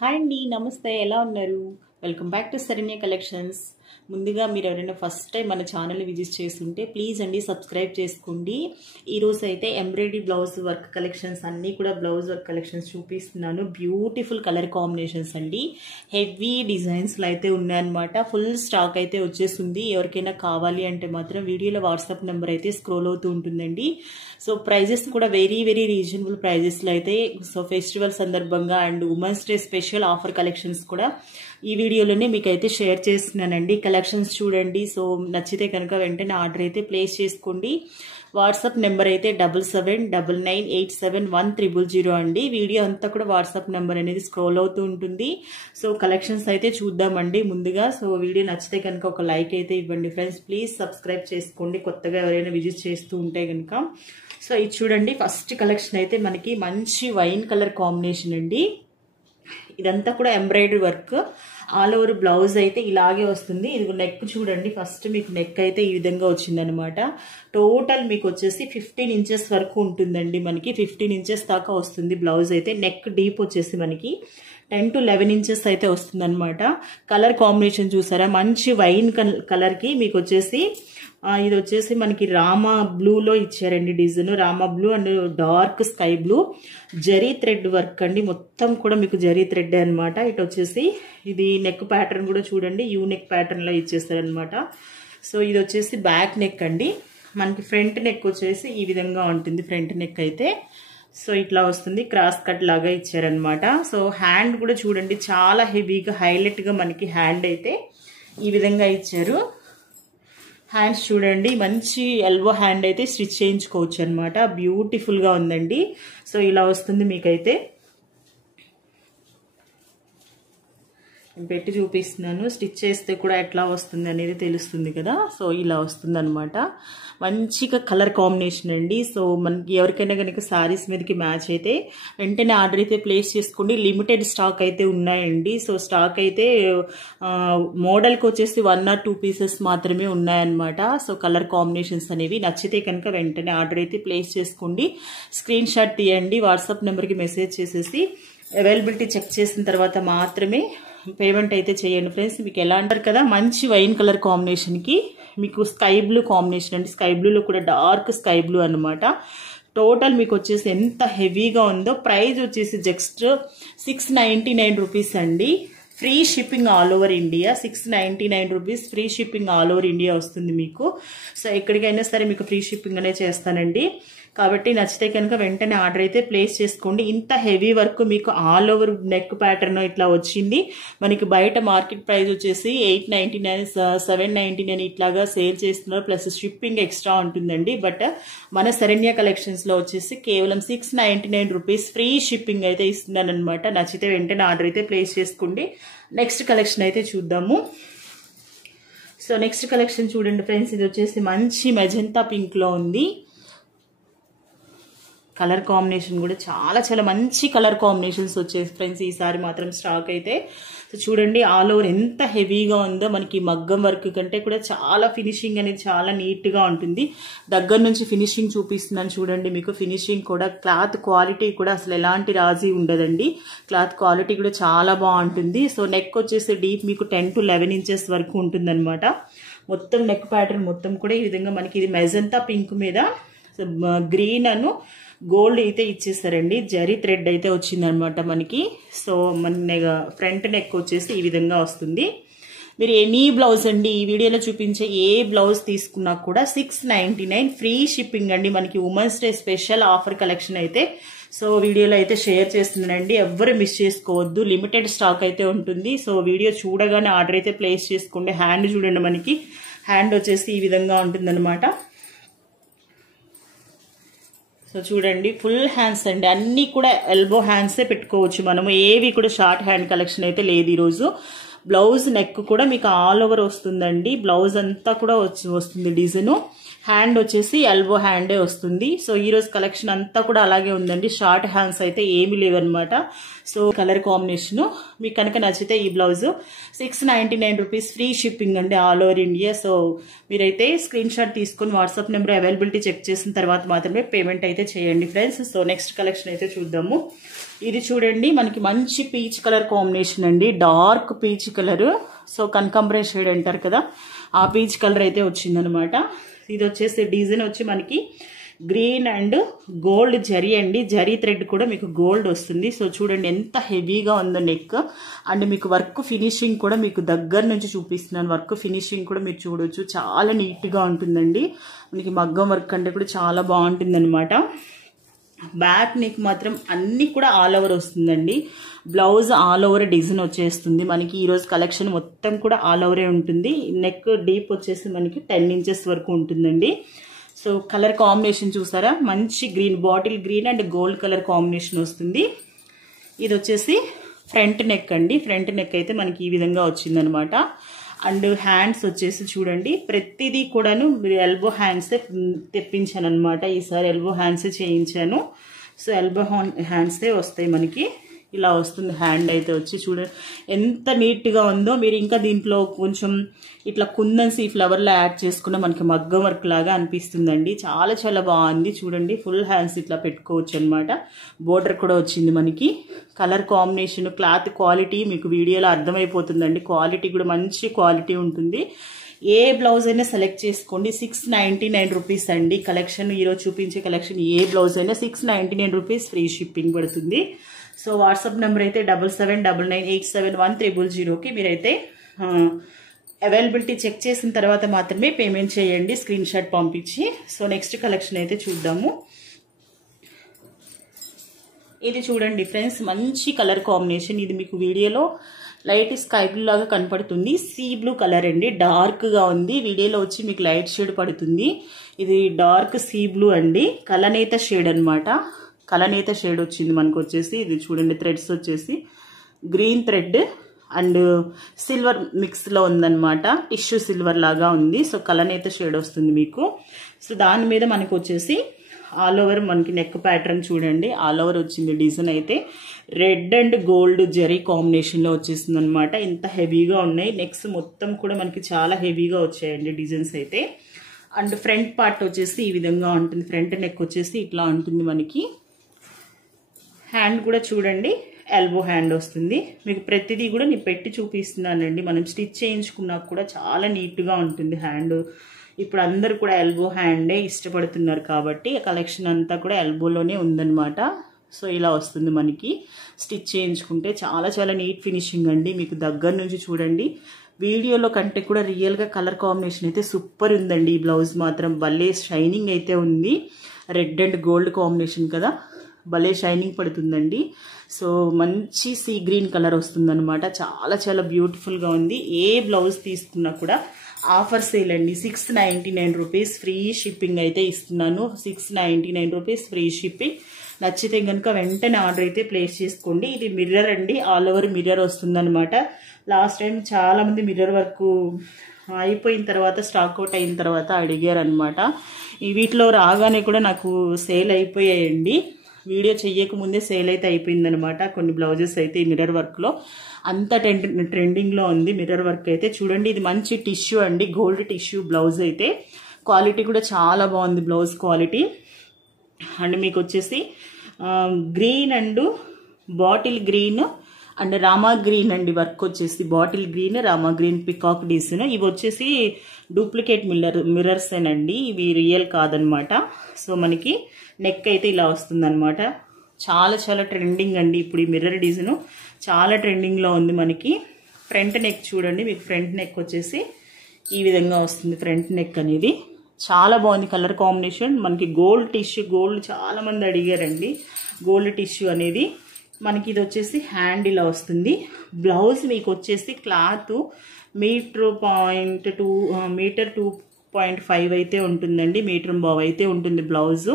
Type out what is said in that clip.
Hi అండి, నమస్తే. ఎలా ఉన్నారు? Welcome back to Saranya collections. ముందుగా మీరు ఎవరైనా ఫస్ట్ టైం మన ఛానల్ని విజిట్ చేస్తుంటే ప్లీజ్ అండి సబ్స్క్రైబ్ చేసుకోండి. ఈరోజు అయితే ఎంబ్రాయిడరీ బ్లౌజ్ వర్క్ కలెక్షన్స్ అన్నీ కూడా బ్లౌజ్ వర్క్ కలెక్షన్స్ చూపిస్తున్నాను. బ్యూటిఫుల్ కలర్ కాంబినేషన్స్ అండి, హెవీ డిజైన్స్లో అయితే ఉన్నాయన్నమాట. ఫుల్ స్టాక్ అయితే వచ్చేసింది. ఎవరికైనా కావాలి అంటే మాత్రం వీడియోలో వాట్సాప్ నెంబర్ అయితే స్క్రోల్ అవుతూ ఉంటుందండి. సో ప్రైజెస్ కూడా వెరీ రీజనబుల్ ప్రైజెస్లో అయితే, సో ఫెస్టివల్ సందర్భంగా and women's day special offer collections కూడా ఈ వీడియోలోనే మీకు అయితే షేర్ చేస్తున్నానండి. కలెక్షన్స్ చూడండి. సో నచ్చితే కనుక వెంటనే ఆర్డర్ అయితే ప్లేస్ చేసుకోండి. వాట్సాప్ నెంబర్ అయితే 7799871000 అండి. వీడియో అంతా కూడా వాట్సాప్ నెంబర్ అనేది స్క్రోల్ అవుతూ ఉంటుంది. సో కలెక్షన్స్ అయితే చూద్దామండి ముందుగా. సో వీడియో నచ్చితే కనుక ఒక లైక్ అయితే ఇవ్వండి ఫ్రెండ్స్. ప్లీజ్ సబ్స్క్రైబ్ చేసుకోండి కొత్తగా ఎవరైనా విజిట్ చేస్తూ ఉంటే కనుక. సో ఇది చూడండి, ఫస్ట్ కలెక్షన్ అయితే మనకి మంచి వైన్ కలర్ కాంబినేషన్ అండి. ఇదంతా కూడా embroidery work. All over blouse అయితే ఇలాగే వస్తుంది. ఇది నెక్ చూడండి, ఫస్ట్ మీకు నెక్ అయితే ఈ విధంగా వచ్చిందనమాట. టోటల్ మీకు వచ్చేసి 15 ఇంచెస్ వరకు ఉంటుందండి. మనకి 15 ఇంచెస్ దాకా వస్తుంది బ్లౌజ్ అయితే. నెక్ డీప్ వచ్చేసి మనకి 10 to 11 ఇంచెస్ అయితే వస్తుంది అనమాట. కలర్ కాంబినేషన్ చూసారా, మంచి వైన్ కలర్కి మీకు వచ్చేసి ఇది వచ్చేసి మనకి రామా బ్లూలో ఇచ్చారండి design. Rama blue and dark sky blue zari thread work అండి. మొత్తం కూడా మీకు జరీ థ్రెడ్ అనమాట. ఇటు వచ్చేసి ఇది నెక్ ప్యాటర్న్ కూడా చూడండి, యూ నెక్ ప్యాటర్న్ లో ఇచ్చేస్తారనమాట. సో ఇది వచ్చేసి బ్యాక్ నెక్ అండి. మనకి ఫ్రంట్ నెక్ వచ్చేసి ఈ విధంగా ఉంటుంది. ఫ్రంట్ నెక్ అయితే సో ఇట్లా వస్తుంది, క్రాస్ కట్ లాగా ఇచ్చారనమాట. సో హ్యాండ్ కూడా చూడండి, చాలా హెవీగా హైలైట్ గా మనకి హ్యాండ్ అయితే ఈ విధంగా ఇచ్చారు. హ్యాండ్స్ చూడండి, మంచి ఎల్బో హ్యాండ్ అయితే స్టిచ్ చేయించుకోవచ్చు అనమాట. బ్యూటిఫుల్ గా ఉందండి. సో ఇలా వస్తుంది మీకైతే. పెట్టి చూపిస్తున్నాను, స్టిచ్ చేస్తే కూడా ఎట్లా వస్తుంది అనేది తెలుస్తుంది కదా. సో ఇలా వస్తుంది అనమాట. మంచిగా కలర్ కాంబినేషన్ అండి. సో మనకి ఎవరికైనా కనుక శారీస్ మీదకి మ్యాచ్ అయితే వెంటనే ఆర్డర్ అయితే ప్లేస్ చేసుకోండి. లిమిటెడ్ స్టాక్ అయితే ఉన్నాయండి. సో స్టాక్ అయితే మోడల్కి వచ్చేసి 1 or 2 పీసెస్ మాత్రమే ఉన్నాయన్నమాట. సో కలర్ కాంబినేషన్స్ అనేవి నచ్చితే కనుక వెంటనే ఆర్డర్ అయితే ప్లేస్ చేసుకోండి. స్క్రీన్ షాట్ తీయండి, వాట్సాప్ నెంబర్కి మెసేజ్ చేసేసి అవైలబిలిటీ చెక్ చేసిన తర్వాత మాత్రమే పేమెంట్ అయితే చేయండి ఫ్రెండ్స్. మీకు ఎలా అంటారు కదా, మంచి వైన్ కలర్ కాంబినేషన్కి మీకు స్కై బ్లూ కాంబినేషన్ అండి. స్కై బ్లూలో కూడా డార్క్ స్కై బ్లూ అనమాట. టోటల్ మీకు వచ్చేసి ఎంత హెవీగా ఉందో. ప్రైస్ వచ్చేసి జస్ట్ 699 రూపీస్ అండి. Free shipping all over India. 699 rupees free shipping all over India వస్తుంది మీకు. సో ఎక్కడికైనా సరే మీకు ఫ్రీ షిప్పింగ్ అనే చేస్తానండి. కాబట్టి నచ్చితే కనుక వెంటనే ఆర్డర్ అయితే ప్లేస్ చేసుకోండి. ఇంత హెవీ వర్క్ మీకు ఆల్ ఓవర్ నెక్ ప్యాటర్న్ ఇట్లా వచ్చింది. మనకి బయట మార్కెట్ ప్రైస్ వచ్చేసి 899, 799 ఇట్లాగా సేల్ చేస్తున్నారు. ప్లస్ షిప్పింగ్ ఎక్స్ట్రా ఉంటుందండి. బట్ మన శరణ్య కలెక్షన్స్ లో వచ్చేసి కేవలం 699 రూపీస్ ఫ్రీ షిప్పింగ్ అయితే ఇస్తున్నాను అనమాట. నచ్చితే వెంటనే ఆర్డర్ అయితే ప్లేస్ చేసుకోండి. నెక్స్ట్ కలెక్షన్ అయితే చూద్దాము. సో నెక్స్ట్ కలెక్షన్ చూడండి ఫ్రెండ్స్, ఇది వచ్చేసి మంచి మెజంతా పింక్ లో ఉంది. కలర్ కాంబినేషన్ కూడా చాలా మంచి కలర్ కాంబినేషన్స్ వచ్చేసి ఫ్రెండ్స్ ఈసారి మాత్రం స్టాక్ అయితే. సో చూడండి, ఆల్ ఓవర్ ఎంత హెవీగా ఉందో. మనకి మగ్గం వర్క్ కంటే కూడా చాలా ఫినిషింగ్ అనేది చాలా నీట్ గా ఉంటుంది. దగ్గర నుంచి ఫినిషింగ్ చూపిస్తున్నాను చూడండి. మీకు ఫినిషింగ్ కూడా, క్లాత్ క్వాలిటీ కూడా అసలు ఎలాంటి రాజీ ఉండదండి. క్లాత్ క్వాలిటీ కూడా చాలా బాగుంటుంది. సో నెక్ వచ్చేసి డీప్ మీకు 10 to 11 ఇంచెస్ వరకు ఉంటుంది అనమాట. మొత్తం నెక్ ప్యాటర్న్ మొత్తం కూడా ఈ విధంగా మనకి ఇది మెజంతా పింక్ మీద గ్రీన్ అను గోల్డ్ అయితే ఇచ్చేస్తారండి. జరీ థ్రెడ్ అయితే వచ్చిందనమాట మనకి. సో మన ఫ్రంట్ నెక్ వచ్చేసి ఈ విధంగా వస్తుంది. మీరు ఎనీ బ్లౌజ్ అండి, ఈ వీడియోలో చూపించే ఏ బ్లౌజ్ తీసుకున్నా కూడా 699 ఫ్రీ షిప్పింగ్ అండి. మనకి women's day special offer collection అయితే సో వీడియోలో అయితే షేర్ చేస్తున్నానండి. ఎవ్వరు మిస్ చేసుకోవద్దు, లిమిటెడ్ స్టాక్ అయితే ఉంటుంది. సో వీడియో చూడగానే ఆర్డర్ అయితే ప్లేస్ చేసుకోండి. హ్యాండ్ చూడండి, మనకి హ్యాండ్ వచ్చేసి ఈ విధంగా ఉంటుంది అనమాట. సో చూడండి, ఫుల్ హ్యాండ్స్ అండి. అన్ని కూడా ఎల్బో హ్యాండ్సే పెట్టుకోవచ్చు మనము. ఏవి కూడా షార్ట్ హ్యాండ్ కలెక్షన్ అయితే లేదు ఈరోజు. బ్లౌజ్ నెక్ కూడా మీకు ఆల్ ఓవర్ వస్తుందండి. బ్లౌజ్ అంతా కూడా వస్తుంది డిజైన్. హ్యాండ్ వచ్చేసి ఎల్బో హ్యాండే వస్తుంది. సో ఈ రోజు కలెక్షన్ అంతా కూడా అలాగే ఉందండి. షార్ట్ హ్యాండ్స్ అయితే ఏమీ లేవన్నమాట. సో కలర్ కాంబినేషన్ మీకు కనుక నచ్చితే ఈ బ్లౌజ్ 699 రూపీస్ ఫ్రీ షిప్పింగ్ అండి ఆల్ ఓవర్ ఇండియా. సో మీరైతే స్క్రీన్ షాట్ తీసుకుని వాట్సాప్ నెంబర్ అవైలబిలిటీ చెక్ చేసిన తర్వాత మాత్రమే పేమెంట్ అయితే చేయండి ఫ్రెండ్స్. సో నెక్స్ట్ కలెక్షన్ అయితే చూద్దాము. ఇది చూడండి, మనకి మంచి పీచ్ కలర్ కాంబినేషన్ అండి, డార్క్ పీచ్ కలర్. సో కనకాంబరం షేడ్ అంటారు కదా, ఆ పీచ్ కలర్ అయితే వచ్చిందనమాట. ఇది వచ్చేసి డిజైన్ వచ్చి మనకి గ్రీన్ అండ్ గోల్డ్ జరీ అండి, జరీ థ్రెడ్ కూడా మీకు గోల్డ్ వస్తుంది. సో చూడండి ఎంత హెవీగా ఉందో నెక్. అండ్ మీకు వర్క్ ఫినిషింగ్ కూడా మీకు దగ్గర నుంచి చూపిస్తున్నాను. వర్క్ ఫినిషింగ్ కూడా మీరు చూడొచ్చు, చాలా నీట్గా ఉంటుందండి. మనకి మగ్గం వర్క్ అంటే కూడా చాలా బాగుంటుంది అనమాట. బ్యాక్ నెక్ మాత్రం అన్ని కూడా ఆల్ ఓవర్ వస్తుందండి. బ్లౌజ్ ఆల్ ఓవర్ డిజైన్ వచ్చేస్తుంది మనకి. ఈరోజు కలెక్షన్ మొత్తం కూడా ఆల్ ఓవరే ఉంటుంది. నెక్ డీప్ వచ్చేసి మనకి 10 ఇంచెస్ వరకు ఉంటుందండి. సో కలర్ కాంబినేషన్ చూసారా, మంచి green, bottle green and gold colour combination వస్తుంది. ఇది వచ్చేసి ఫ్రంట్ నెక్ అండి. ఫ్రంట్ నెక్ అయితే మనకి ఈ విధంగా వచ్చిందనమాట. అండ్ హ్యాండ్స్ వచ్చేసి చూడండి, ప్రతిదీ కూడాను ఎల్బో హ్యాండ్సే తెప్పించాను అనమాట. ఈసారి ఎల్బో హ్యాండ్సే చేయించాను. సో ఎల్బో హ్యాండ్సే వస్తాయి మనకి. ఇలా వస్తుంది హ్యాండ్ అయితే వచ్చి. చూడండి ఎంత నీట్గా ఉందో. మీరు ఇంకా దీంట్లో కొంచెం ఇట్లా కుందన్స్ ఈ ఫ్లవర్లో యాడ్ చేసుకున్న మనకి మగ్గం వర్క్ లాగా అనిపిస్తుందండి. చాలా చాలా బాగుంది. చూడండి ఫుల్ హ్యాండ్స్ ఇట్లా పెట్టుకోవచ్చు అనమాట. బోర్డర్ కూడా వచ్చింది మనకి. కలర్ కాంబినేషన్, క్లాత్ క్వాలిటీ మీకు వీడియోలో అర్థమైపోతుందండి. క్వాలిటీ కూడా మంచి క్వాలిటీ ఉంటుంది. ఏ బ్లౌజ్ అయినా సెలెక్ట్ చేసుకోండి. 699 రూపీస్ అండి కలెక్షన్. ఈరోజు చూపించే కలెక్షన్ ఏ బ్లౌజ్ అయినా 699 రూపీస్ ఫ్రీ షిప్పింగ్ పడుతుంది. సో వాట్సాప్ నెంబర్ అయితే 7799871000కి మీరైతే అవైలబిలిటీ చెక్ చేసిన తర్వాత మాత్రమే పేమెంట్ చేయండి, స్క్రీన్ షాట్ పంపించి. సో నెక్స్ట్ కలెక్షన్ అయితే చూద్దాము. ఇది చూడండి ఫ్రెండ్స్, మంచి కలర్ కాంబినేషన్. ఇది మీకు వీడియోలో లైట్ స్కై బ్లూ లాగా కనపడుతుంది. సీ బ్లూ కలర్ అండి, డార్క్ గా ఉంది. వీడియోలో వచ్చి మీకు లైట్ షేడ్ పడుతుంది. ఇది డార్క్ సీ బ్లూ అండి, కలనేత షేడ్ అనమాట. కలనేత షేడ్ వచ్చింది మనకు వచ్చేసి. ఇది చూడండి, థ్రెడ్స్ వచ్చేసి green thread and silver mix లో ఉందన్నమాట. టిష్యూ సిల్వర్ లాగా ఉంది. సో కలనేత షేడ్ వస్తుంది మీకు. సో దాని మీద మనకు వచ్చేసి ఆల్ ఓవర్ మనకి నెక్ ప్యాటర్న్ చూడండి, ఆల్ ఓవర్ వచ్చింది. డిజైన్ అయితే red and gold zari combination లో వచ్చేసింది అనమాట. ఇంత హెవీగా ఉన్నాయి. నెక్స్ మొత్తం కూడా మనకి చాలా హెవీగా వచ్చాయండి డిజైన్స్ అయితే. అండ్ ఫ్రంట్ పార్ట్ వచ్చేసి ఈ విధంగా ఉంటుంది. ఫ్రంట్ నెక్ వచ్చేసి ఇట్లా ఉంటుంది మనకి. హ్యాండ్ కూడా చూడండి, ఎల్బో హ్యాండ్ వస్తుంది. మీకు ప్రతిదీ కూడా నేను పెట్టి చూపిస్తున్నానండి. మనం స్టిచ్ చేయించుకున్నా కూడా చాలా నీట్గా ఉంటుంది హ్యాండ్. ఇప్పుడు అందరు కూడా ఎల్బో హ్యాండే ఇష్టపడుతున్నారు కాబట్టి కలెక్షన్ అంతా కూడా ఎల్బోలోనే ఉందన్నమాట. సో ఇలా వస్తుంది మనకి. స్టిచ్ చేయించుకుంటే చాలా చాలా నీట్ ఫినిషింగ్ అండి. మీకు దగ్గర నుంచి చూడండి, వీడియోలో కంటే కూడా రియల్గా కలర్ కాంబినేషన్ అయితే సూపర్ ఉందండి. ఈ బ్లౌజ్ మాత్రం భలే షైనింగ్ అయితే ఉంది. రెడ్ అండ్ గోల్డ్ కాంబినేషన్ కదా, భలే షైనింగ్ పడుతుందండి. సో మంచి సీ గ్రీన్ కలర్ వస్తుందన్నమాట. చాలా చాలా బ్యూటిఫుల్గా ఉంది. ఏ బ్లౌజ్ తీసుకున్నా కూడా ఆఫర్ సేల్ అండి. 699 రూపీస్ ఫ్రీ షిప్పింగ్ అయితే ఇస్తున్నాను. 699 రూపీస్ ఫ్రీ షిప్పింగ్. నచ్చితే కనుక వెంటనే ఆర్డర్ అయితే ప్లేస్ చేసుకోండి. ఇది మిర్రర్ అండి, ఆల్ ఓవర్ మిర్రర్ వస్తుందన్నమాట. లాస్ట్ టైం చాలా మంది మిర్రర్ వర్క్ అయిపోయిన తర్వాత, స్టాక్ అవుట్ అయిన తర్వాత అడిగారు అనమాట. ఈ వీటిలో రాగానే కూడా నాకు సేల్ అయిపోయాయండి. వీడియో చెయ్యక ముందే సేల్ అయితే అయిపోయిందనమాట. కొన్ని బ్లౌజెస్ అయితే ఈ మిర్రర్ వర్క్లో అంత ట్రెండింగ్లో ఉంది మిర్రర్ వర్క్ అయితే. చూడండి ఇది మంచి టిష్యూ అండి, గోల్డ్ టిష్యూ బ్లౌజ్ అయితే. క్వాలిటీ కూడా చాలా బాగుంది బ్లౌజ్ క్వాలిటీ. అండ్ మీకు వచ్చేసి green and bottle green and Rama green అండి వర్క్ వచ్చేసి. Bottle green, Rama green, peacock design. ఇవి వచ్చేసి డూప్లికేట్ మిర్రర్సేనండి, ఇవి రియల్ కాదనమాట. సో మనకి నెక్ అయితే ఇలా వస్తుందన్నమాట. చాలా చాలా ట్రెండింగ్ అండి ఇప్పుడు ఈ మిర్రర్ డిజైన్, చాలా ట్రెండింగ్లో ఉంది మనకి. ఫ్రంట్ నెక్ చూడండి, మీకు ఫ్రంట్ నెక్ వచ్చేసి ఈ విధంగా వస్తుంది. ఫ్రంట్ నెక్ అనేది చాలా బాగుంది కలర్ కాంబినేషన్. మనకి గోల్డ్ టిష్యూ, గోల్డ్ చాలా మంది అడిగారండి గోల్డ్ టిష్యూ అనేది. మనకి ఇది వచ్చేసి హ్యాండ్ ఇలా వస్తుంది. బ్లౌజ్ మీకు వచ్చేసి క్లాత్ మీటర్ 2.5 అయితే ఉంటుందండి. మీటర్ బావ్ అయితే ఉంటుంది బ్లౌజ్.